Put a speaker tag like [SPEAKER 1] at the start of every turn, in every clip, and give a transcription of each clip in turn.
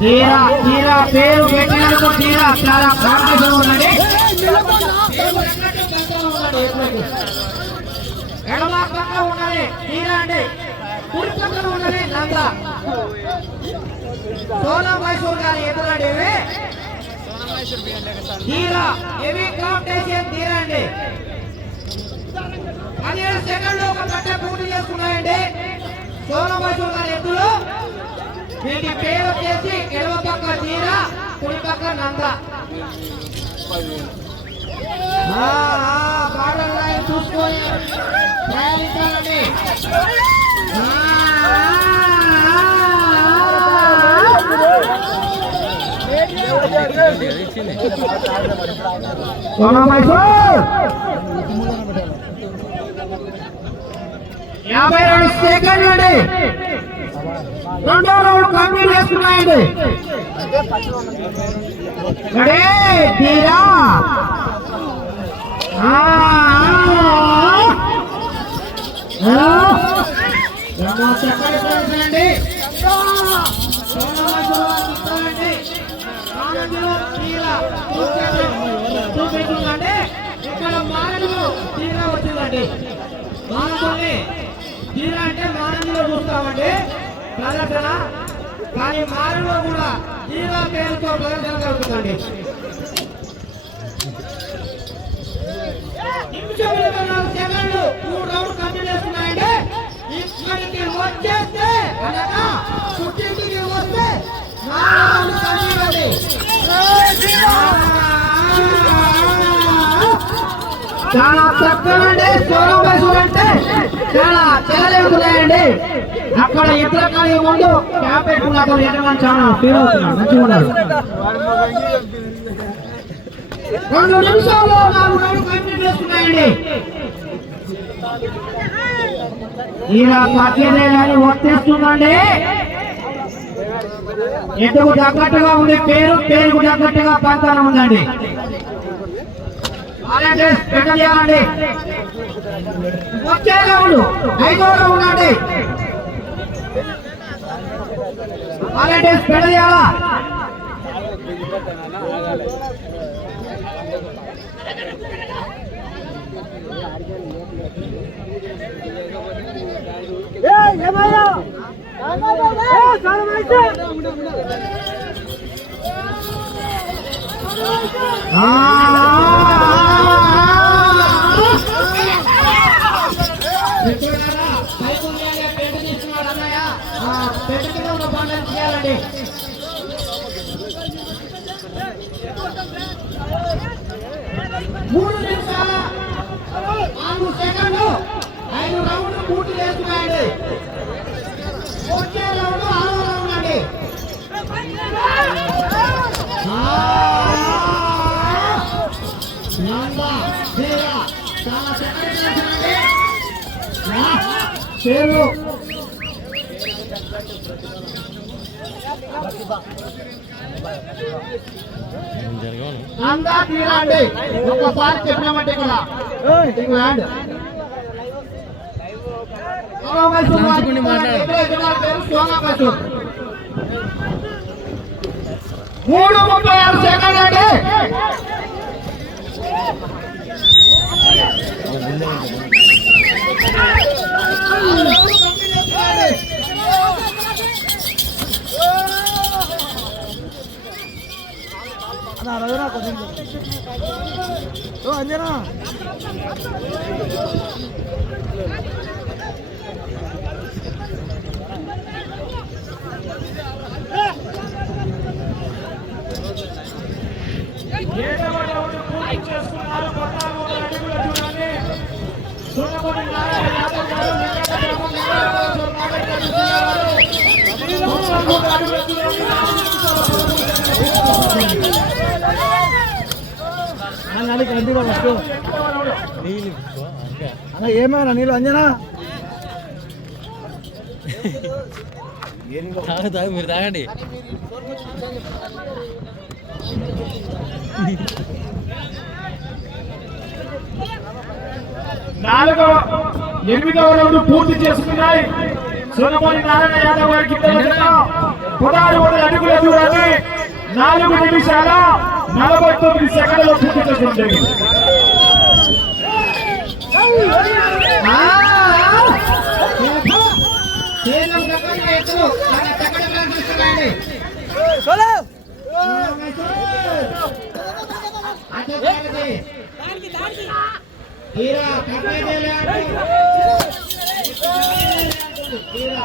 [SPEAKER 1] తీరా తీరా పేరు పెట్టినందుకు తీరా చాలా కాంపిటీషన్ ఉన్నది. ఎడమ పక్క ఉన్నది తీరా అండి. కుడి పక్కన ఉన్నది నంద. సోనా మైసూర్ గారి తీరా కాంపిటీషన్ తీరా అండి. పదిహేడు సెకండ్లు ఒక గంట పూర్తి చేసుకున్నాయండి. సోనా మైసూర్ గారి ఎద్దులు. వీటి పేరు వచ్చేసి ఎడమ పక్క తీర కుడి పక్క నంద బార్డర్ లైన్ చూసుకొని మైసూర్? యాభై రెండు సెకండ్లు అండి. రెండో రౌండ్ కంప్లీట్ చేసుకున్నాయండి. రెడీ తీరా. ఆ, ఆ, ఇక్కడ మానవులు తీరా వచ్చిందండి. మానవుల్ని తీరా అంటే మానవులో చూస్తామండి. ప్రదర్శన కానీ మానవులో కూడా తీరా పేరుతో ప్రదర్శన జరుగుతుందండి నాలుగు సెకండ్లు మూడు రౌండ్ కంప్లీట్ ఇక్కడికి వచ్చేస్తే అనగా పుట్టింటికి వస్తే నాలుగు కంప్లీట్ చాలా తక్కువండి సోమేశ్వర్ అంటే చాలా చెలలేకున్నాయండి అక్కడ ఇతర కానీ ముందు క్యాప్ పెట్టుకున్న అతను యజమాని చాలా ఫీల్ అవుతున్నాడు మంచిగా ఉన్నాడు రెండు నిమిషాల్లో నాలుగు రౌండ్ కంప్లీట్ చేసుకున్నాయండి. ఈయన పట్టిదే కానీ వర్తిస్తుందండి ఎందుకు తగ్గట్టుగా ఉండే పేరు పేరుకు తగ్గట్టుగా పంతానం ఉందండి. చేయాలండి వచ్చే రౌండ్ ఐదో రౌండ్ అండి వాలంటీర్స్ పెట్ట చేయాలా ఆ పెట్టు కింద ఉన్న బండలు తీయాలండి. మూడు నిమిషాల నాలుగు సెకండ్లు ఐదు రౌండ్లు పూర్తి చేసుకున్నాయండి వచ్చే రౌండ్ ఆరో రౌండ్ అండి చాలా సెకండ్లు చేశారండి. ఆ, పేరు ఒక్కసారి చెప్పినామంటే ఇక్కడ మూడు ముప్పై ఆరు సెకండ్ అండి
[SPEAKER 2] అంజనా
[SPEAKER 3] ఏడవ రౌండ్ పూర్తి చేసుకున్నారు పద్నాలుగు వందల అడుగుల దూరాన్ని సున్నపల్లి నారాయణ యాదవ్ గారు వెంకట గ్రామం నియోజకవర్గం నాగరిక విజయవాడ పద్నాలుగు వందల అడుగుల దూరాన్ని
[SPEAKER 2] అన్న ఏమైనా నీళ్ళు. అంజనా?
[SPEAKER 4] తాగు తాగు మీరు తాగండి.
[SPEAKER 3] నాలుగవ ఎనిమిదవ రౌండ్ పూర్తి చేసుకున్నాయి. సోనమోని నారాయణ యాదవ్ గారికి అడుగుల దూరాన్ని. నాలుగు నిమిషాల నలభై తొమ్మిది సెకండ్లలో పూర్తి చేయడం జరిగింది
[SPEAKER 1] తీరా, తీరా.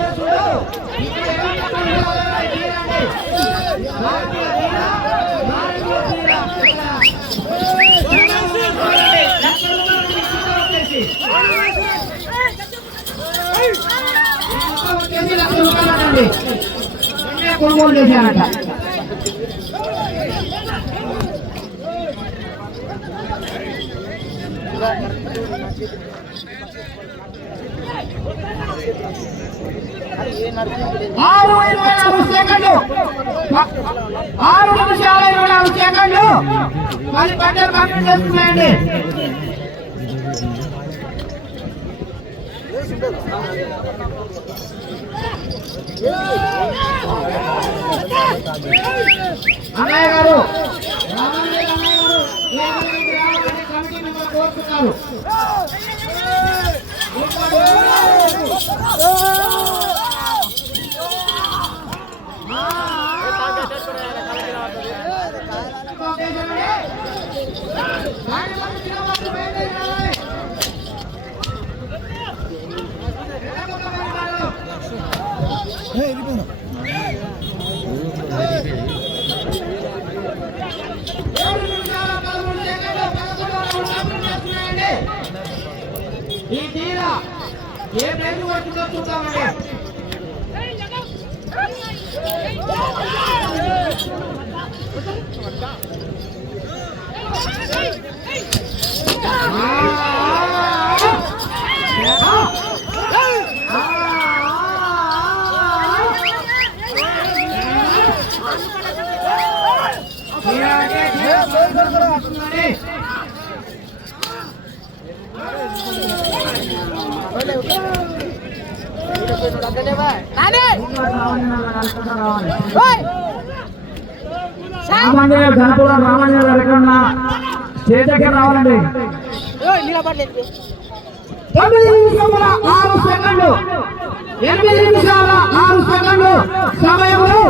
[SPEAKER 1] రూపాయలండి. కొనుగోలు చేశారట. ఆరు ఇరవై నాలుగు సెకండ్లు. ఆరు నిమిషాల ఇరవై నాలుగు సెకండ్లు. పది పంటలు కంప్లీట్ చేస్తున్నాయండి. అన్నయ్య గారు. కోరుతున్నారు ఈ తీర? ఏ పేరు పడుతుందో చూద్దామండి తీరా అంటే తీరా వస్తుందండి.
[SPEAKER 3] రామాంజనేయ గణపురం రామాంజనేయ స్టేజ్ దగ్గర రావాలండి
[SPEAKER 1] తొమ్మిది నిమిషముల ఆరు సెకండ్లు ఎనిమిది నిమిషాల ఆరు సెకండ్లు సమయంలో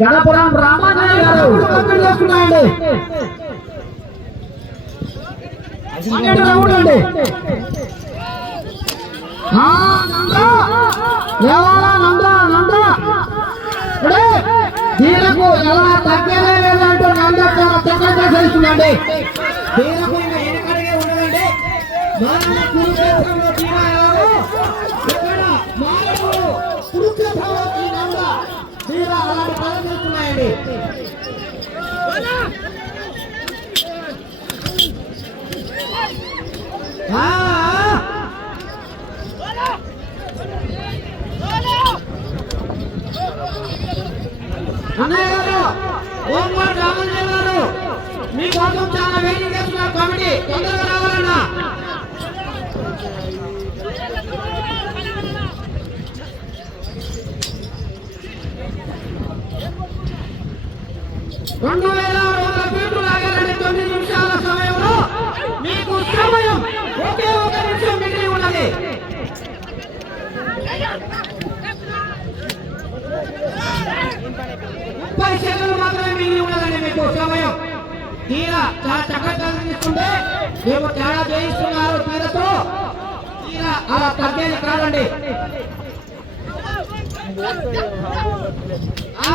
[SPEAKER 3] గణపురం రామాంజనేయ గారు.
[SPEAKER 1] చేస్తున్నాయండి పన్నెండు నందా! లేవాలా నందా దీనికి ఎలా తగ్గలే లేదంటూ నంద చాలా చక్కగా చేస్తుందండి దీనికి ఇంకా వెనకడిగే ఉండదండి. మన కురుక్షేత్రంలో తీరా అన్నయ్య గారు ఓంకార్ గారు మీకోసం చాలా వెయిటింగ్ చేస్తున్నారు కమిటీ తొందరగా రావాలన్నా. రెండు వేల ఉన్నదండి మీకు సమయం. తీరా చాలా చక్కగా తీసుకుంటే మేము చాలా చేయిస్తున్నారు తీరతో. తీర అలా తగ్గేది కాదండి. ఆ,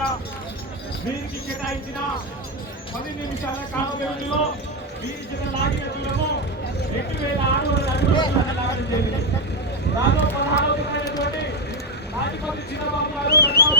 [SPEAKER 3] ద్వారా వీరికి కేటాయించిన పది నిమిషాల కాల వ్యవధిలో వీరి చిన్న లాగిన దూరము రెండు వేల ఆరు వందల అడుగుల లాగడం జరిగింది దాదాపు పదహారవ తరగతి చిన్నబాబు గారు రెండవ